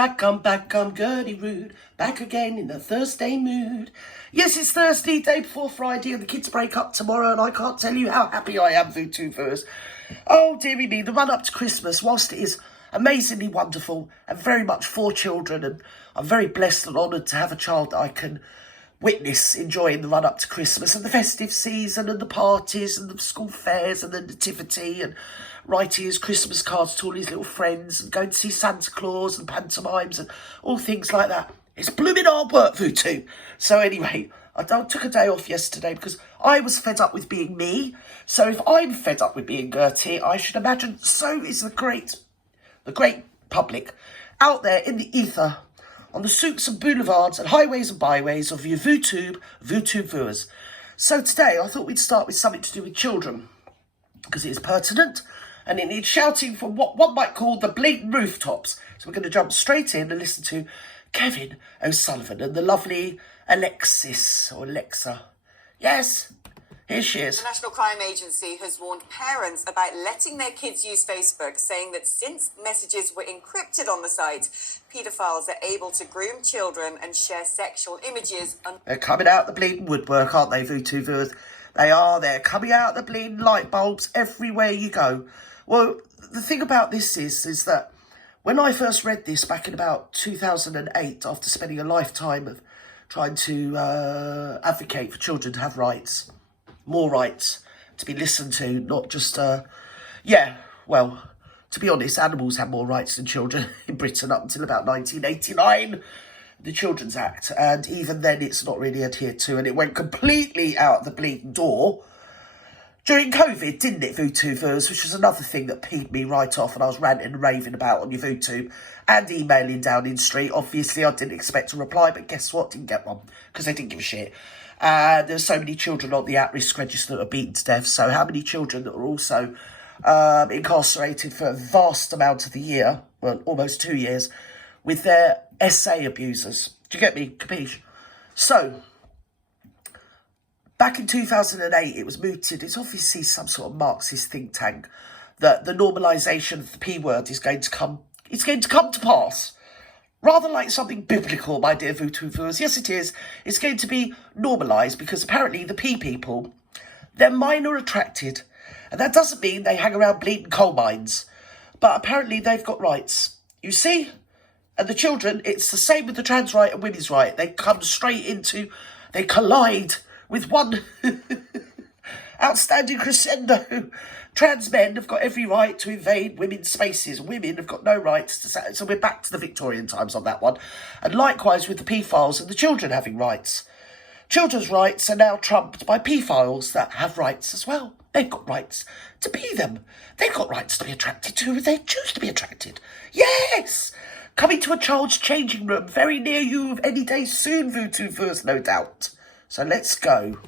I'm back, I'm Gerty rude. Back again in the Thursday mood. Yes, it's Thursday, day before Friday, and the kids break up tomorrow, and I can't tell you how happy I am, VooTubers. Oh, dearie me, the run up to Christmas, whilst it is amazingly wonderful and very much for children, and I'm very blessed and honoured to have a child that I can witness enjoying the run up to Christmas and the festive season and the parties and the school fairs and the nativity and writing his Christmas cards to all his little friends and going to see Santa Claus and pantomimes and all things like that. It's blooming hard work, VooTube. So anyway, I took a day off yesterday because I was fed up with being me. So if I'm fed up with being Gerty, I should imagine so is the great public out there in the ether, on the souks and boulevards and highways and byways of your VooTube viewers. So today I thought we'd start with something to do with children, because it is pertinent and it needs shouting from what one might call the blatant rooftops. So we're going to jump straight in and listen to Kevin O'Sullivan and the lovely Alexis, or Alexa. Yes, here she is. The National Crime Agency has warned parents about letting their kids use Facebook, saying that since messages were encrypted on the site, paedophiles are able to groom children and share sexual images. They're coming out the bleeding woodwork, aren't they, VooTubers? They are. They're coming out the bleeding light bulbs everywhere you go. Well, the thing about this is that when I first read this back in about 2008, after spending a lifetime of trying to advocate for children to have rights, more rights, to be listened to, not just, to be honest, animals had more rights than children in Britain up until about 1989, the Children's Act, and even then it's not really adhered to, and it went completely out the bleeding door during COVID, didn't it, VooTubers, which was another thing that peed me right off, and I was ranting and raving about on your VooTube and emailing Downing Street. Obviously, I didn't expect a reply, but guess what? Didn't get one, because they didn't give a shit. There's so many children on the at-risk register that are beaten to death, so how many children that are also incarcerated for a vast amount of the year, well, almost 2 years, with their SA abusers. Do you get me? Capiche? So, back in 2008, it was mooted. It's obviously some sort of Marxist think tank that the normalisation of the P word is going to come. It's going to come to pass. Rather like something biblical, my dear VooTubers. Yes, it is. It's going to be normalised because apparently the P people, they're minor attracted. And that doesn't mean they hang around bleeding coal mines. But apparently they've got rights. You see? And the children, it's the same with the trans right and women's right. They come straight into, they collide with one outstanding crescendo. Trans men have got every right to invade women's spaces. Women have got no rights to say. So we're back to the Victorian times on that one. And likewise with the paedophiles and the children having rights. Children's rights are now trumped by paedophiles that have rights as well. They've got rights to be them. They've got rights to be attracted to who they choose to be attracted. Yes! Coming to a child's changing room very near you any day soon, VooTubers, no doubt. So let's go.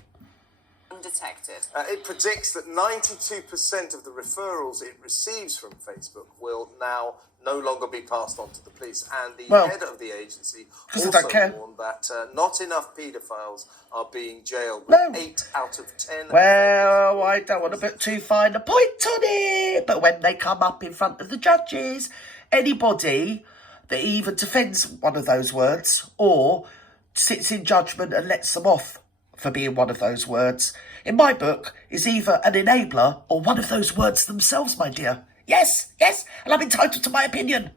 Undetected. It predicts that 92% of the referrals it receives from Facebook will now no longer be passed on to the police. And the head of the agency also warned that not enough paedophiles are being jailed, with 8 out of 10. Well, I don't want to put too fine a point on it, but when they come up in front of the judges, anybody that either defends one of those words or sits in judgment and lets them off for being one of those words, in my book, is either an enabler or one of those words themselves, my dear. Yes, and I'm entitled to my opinion.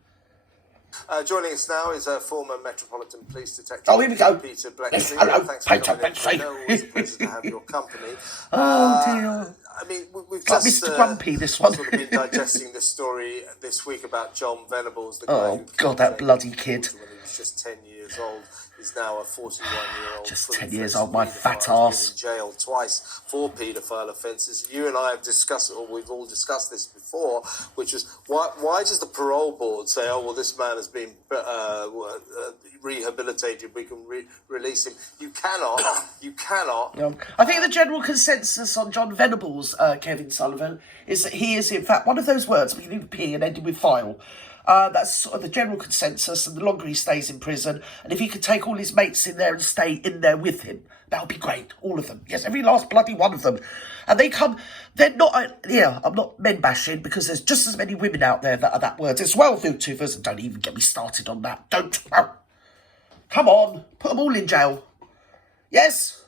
Joining us now is a former Metropolitan Police Detective. Oh, here we go. Peter Blexley. Yes, hello. Thanks for coming in. Always a pleasure to have your company. Oh, dear. I mean, we've Like just Mr. Grumpy, this one. sort of been digesting this story this week about John Venables, the guy Oh, God, that bloody kid. when he was just 10 years old. He's now a 41-year-old. Just fully 10 years fledged old, my paedophile fat who's been arse. in jail twice for paedophile offences. You and I have discussed, or we've all discussed this before, which is why does the parole board say, oh, well, this man has been rehabilitated, we can release him? You cannot. I think the general consensus on John Venables, Kevin Sullivan, is that he is, in fact, one of those words beginning with P and ending with file. That's sort of the general consensus, and the longer he stays in prison, and if he could take all his mates in there and stay in there with him, that would be great. All of them. Yes, every last bloody one of them. And they're not, I'm not men bashing, because there's just as many women out there that are that word as well, VooTubers, and don't even get me started on that. Don't. Come on, put them all in jail. Yes?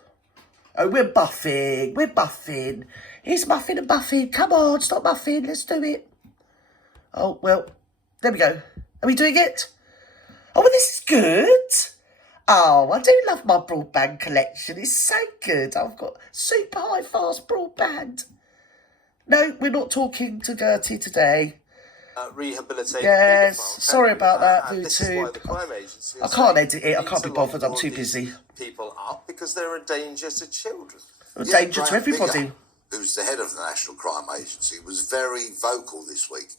Oh, we're buffing. He's muffing and buffing. Come on, stop muffing, let's do it. Oh, well, there we go. Are we doing it? Oh, well, this is good. Oh, I do love my broadband collection. It's so good. I've got super high fast broadband. No, we're not talking to Gerty today. Rehabilitate. Yes, sorry about that, This is why YouTube. the crime agency. I can't edit it. I can't be bothered. I'm too busy. People up because they're a danger to children. A danger to everybody. Bigger, who's the head of the National Crime Agency, was very vocal this week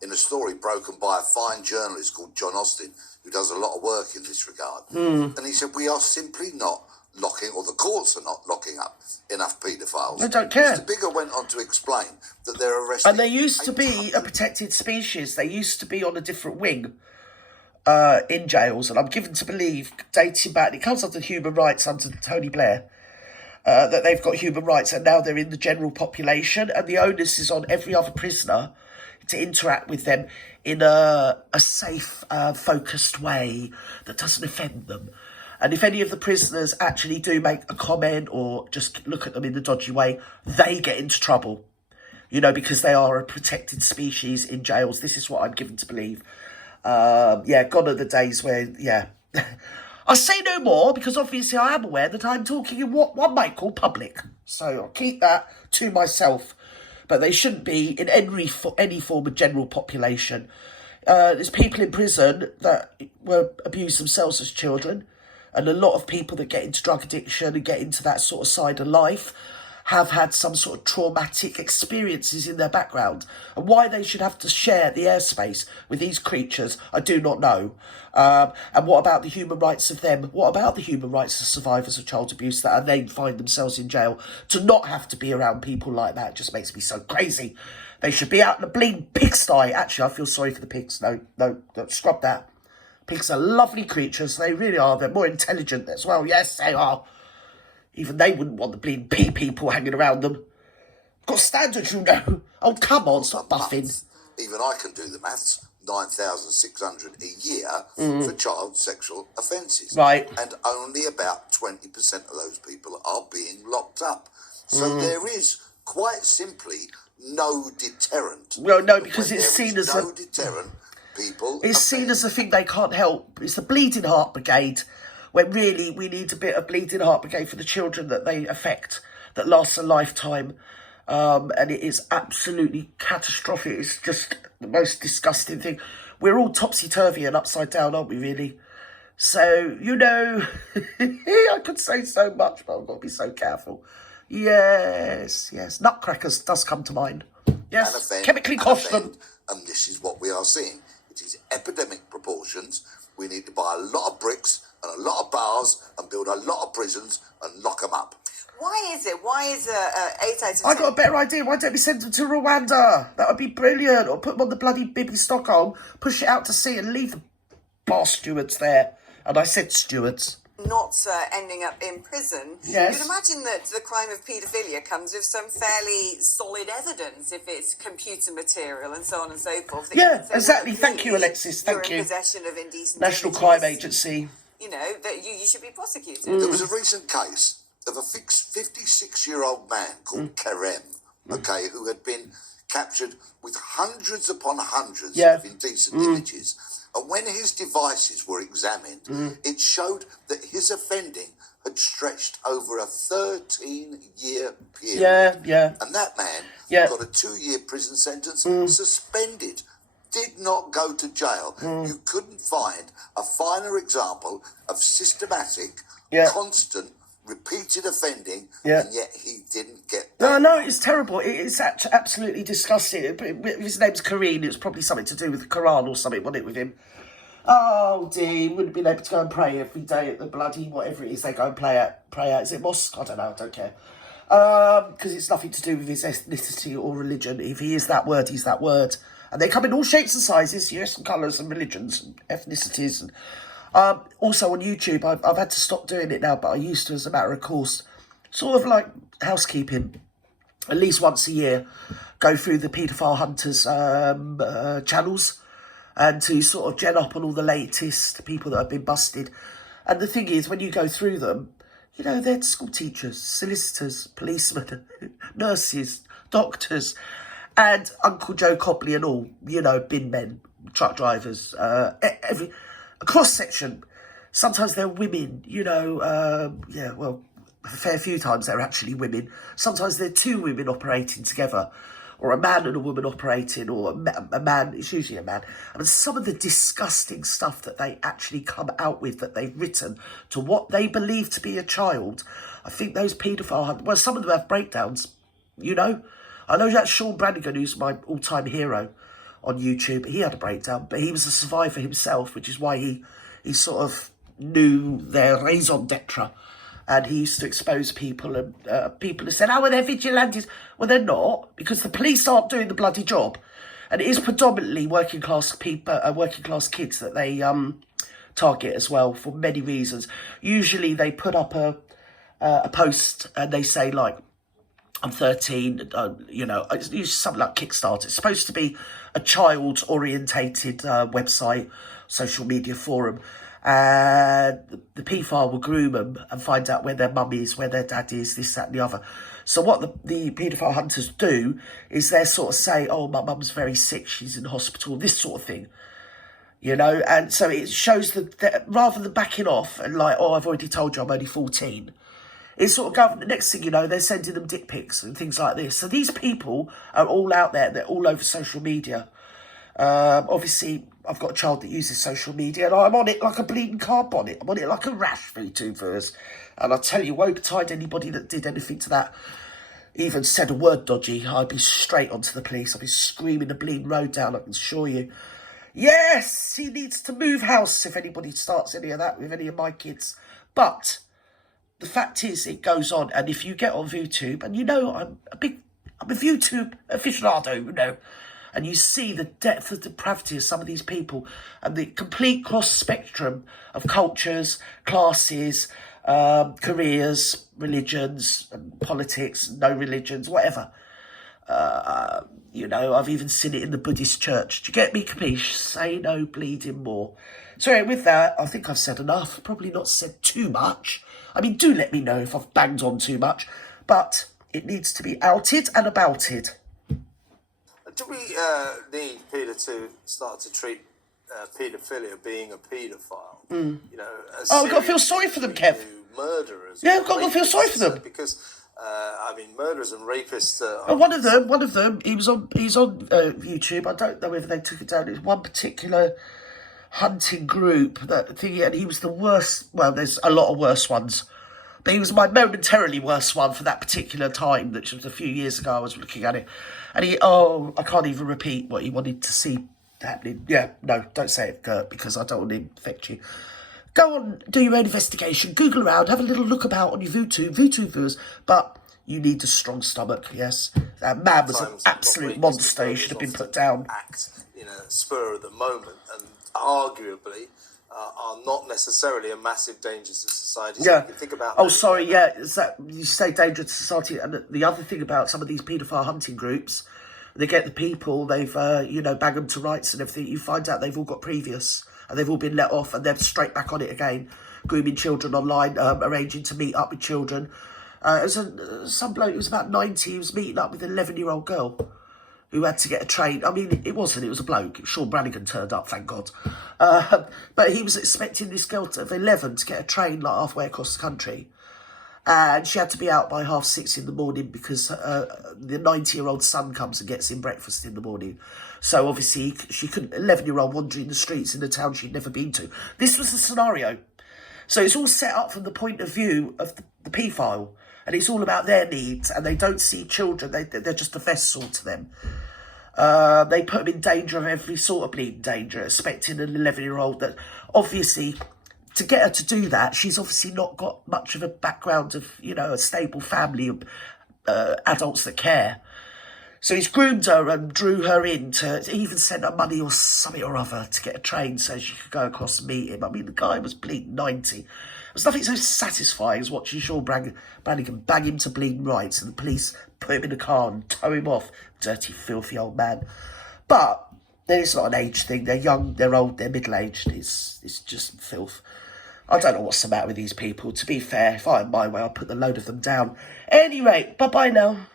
in a story broken by a fine journalist called John Austin, who does a lot of work in this regard. And he said, we are simply not locking, or the courts are not locking up enough paedophiles. I don't care. Mr. Bigger went on to explain that they're arresting... And they used to be a protected species. They used to be on a different wing in jails. And I'm given to believe, dating back, it comes under human rights under Tony Blair, that they've got human rights, and now they're in the general population, and the onus is on every other prisoner to interact with them in a safe, focused way that doesn't offend them. And if any of the prisoners actually do make a comment or just look at them in the dodgy way, they get into trouble, because they are a protected species in jails. This is what I'm given to believe. Gone are the days where, I say no more, because obviously I am aware that I'm talking in what one might call public. So I'll keep that to myself. But they shouldn't be in any form of general population. There's people in prison that were abused themselves as children, and a lot of people that get into drug addiction and get into that sort of side of life have had some sort of traumatic experiences in their background. And why they should have to share the airspace with these creatures, I do not know. And what about the human rights of them? What about the human rights of survivors of child abuse that then find themselves in jail? To not have to be around people like that just makes me so crazy. They should be out in the bleeding pigsty. Actually, I feel sorry for the pigs. No, don't scrub that. Pigs are lovely creatures. They really are. They're more intelligent as well. Yes, they are. Even they wouldn't want the bleeding pea people hanging around them. Got standards, Oh, come on, stop buffing. Even I can do the maths. 9,600 a year for child sexual offences. Right. And only about 20% of those people are being locked up. So there is quite simply no deterrent. Well, no, because it's seen as no deterrent. People. It's seen as a thing they can't help. It's the bleeding heart brigade, when really we need a bit of bleeding heart brigade for the children that they affect, that lasts a lifetime. And it is absolutely catastrophic. It's just the most disgusting thing. We're all topsy-turvy and upside down, aren't we, really? So, I could say so much, but I've got to be so careful. Yes. Nutcrackers does come to mind. Yes, chemically cost them. And this is what we are seeing. It is epidemic proportions. We need to buy a lot of bricks and a lot of bars and build a lot of prisons and lock them up. Why is 8 out of 10? I got a better idea. Why don't we send them to Rwanda? That would be brilliant. Or put them on the bloody bib in Stockholm, push it out to sea and leave the bar stewards there. And I said stewards. Not ending up in prison. Yes. You'd imagine that the crime of paedophilia comes with some fairly solid evidence if it's computer material and so on and so forth. Yeah, so exactly. Thank you, Alexis. Thank you. You're in possession of indecent National images, Crime Agency. That you should be prosecuted. There was a recent case of a 56-year-old man called Kerem, who had been captured with hundreds upon hundreds of indecent images. And when his devices were examined, it showed that his offending had stretched over a 13-year period. Yeah. And that man got a 2-year prison sentence, suspended, did not go to jail. You couldn't find a finer example of systematic, constant, repeated offending, and yet he didn't get that. No, it's terrible. It's absolutely disgusting. If his name's Kareem, it was probably something to do with the Quran or something, wasn't it, with him? Oh, dear, wouldn't have been able to go and pray every day at the bloody, whatever it is they go and pray at. Is it mosque? I don't know, I don't care. Because it's nothing to do with his ethnicity or religion. If he is that word, he's that word. And they come in all shapes and sizes, yes, and colours and religions and ethnicities. And also on YouTube, I've had to stop doing it now, but I used to as a matter of course. Sort of like housekeeping, at least once a year, go through the paedophile hunters channels and to sort of gen up on all the latest people that have been busted. And the thing is, when you go through them, you know, they're school teachers, solicitors, policemen, nurses, doctors, and Uncle Joe Copley and all, you know, bin men, truck drivers, every cross section. Sometimes they're women, you know, yeah, well, a fair few times they're actually women. Sometimes they're two women operating together, or a man and a woman operating, or a man, it's usually a man. And some of the disgusting stuff that they actually come out with, that they've written to what they believe to be a child, I think those paedophile, well, some of them have breakdowns, you know. I know that Sean Brannigan, who's my all-time hero on YouTube, he had a breakdown, but he was a survivor himself, which is why he sort of knew their raison d'etre. And he used to expose people, and people have said, oh, well, they're vigilantes. Well, they're not, because the police aren't doing the bloody job. And it is predominantly working class people, working class kids that they target as well, for many reasons. Usually they put up a post and they say, like, I'm 13, you know, it's usually something like Kickstarter. It's supposed to be a child-orientated website, social media forum. And the paedophile will groom them and find out where their mum is, where their dad is, this, that and the other. So what the paedophile hunters do is they sort of say, oh, my mum's very sick, she's in hospital, this sort of thing. You know, and so it shows that rather than backing off and like, oh, I've already told you I'm only 14, it's sort of the next thing you know, they're sending them dick pics and things like this. So these people are all out there, they're all over social media. Obviously, I've got a child that uses social media and I'm on it like a bleeding car bonnet. I'm on it like a rash, VTubers. And I tell you, woe betide anybody that did anything to that, even said a word dodgy, I'd be straight onto the police. I'd be screaming the bleeding road down, I can assure you. Yes, he needs to move house if anybody starts any of that with any of my kids. But the fact is, it goes on. And if you get on VTube, and you know I'm a VTube aficionado, you know, and you see the depth of depravity of some of these people and the complete cross-spectrum of cultures, classes, careers, religions, and politics, no religions, whatever. You know, I've even seen it in the Buddhist church. Do you get me, capiche? Say no bleeding more. So with that, I think I've said enough. Probably not said too much. I mean, do let me know if I've banged on too much. But it needs to be outed and abouted. Do we need Peter to start to treat paedophilia being a paedophile? You know, we've got to feel sorry for them, Kev. Murderers. Yeah, we've got to feel sorry for them. Because, I mean, murderers and rapists one of them, he's on YouTube. I don't know whether they took it down. It's one particular hunting group that thing, and he was the worst. Well, there's a lot of worse ones. But he was my momentarily worst one for that particular time, which was a few years ago. I was looking at it. And I can't even repeat what he wanted to see happening. Yeah, no, don't say it, Gert, because I don't want to infect you. Go on, do your own investigation, Google around, have a little look about on your VTubers, but you need a strong stomach, yes. That man was an absolute monster, he should have been put down. Act in a spur of the moment, and arguably are not necessarily a massive danger to society. So yeah. You can think about Is that you say danger to society? And the other thing about some of these paedophile hunting groups, they get the people, they've bang them to rights and everything. You find out they've all got previous, and they've all been let off, and they're straight back on it again, grooming children online, arranging to meet up with children. Some bloke who was about 90, he was meeting up with an 11-year-old girl who had to get a train. I mean, it was a bloke. Sean Brannigan turned up, thank God. But he was expecting this girl of 11 to get a train like halfway across the country. And she had to be out by 6:30 in the morning because the 90-year-old son comes and gets him breakfast in the morning. So obviously she couldn't, 11-year-old wandering the streets in a town she'd never been to. This was the scenario. So it's all set up from the point of view of the paedophile. And it's all about their needs, and they don't see children. They're just a vessel to them. They put them in danger of every sort of bleeding danger, expecting an 11-year-old that, obviously, to get her to do that, she's obviously not got much of a background of, a stable family of adults that care. So he's groomed her and drew her in to even sent her money or something or other to get a train so she could go across and meet him. I mean, the guy was bleeding 90. There's nothing so satisfying as watching Sean Brannigan bang him to bleeding rights and the police put him in a car and tow him off. Dirty, filthy old man. But then it's not an age thing. They're young, they're old, they're middle-aged. It's just filth. I don't know what's the matter with these people. To be fair, if I had my way, I'd put the load of them down. Anyway, bye-bye now.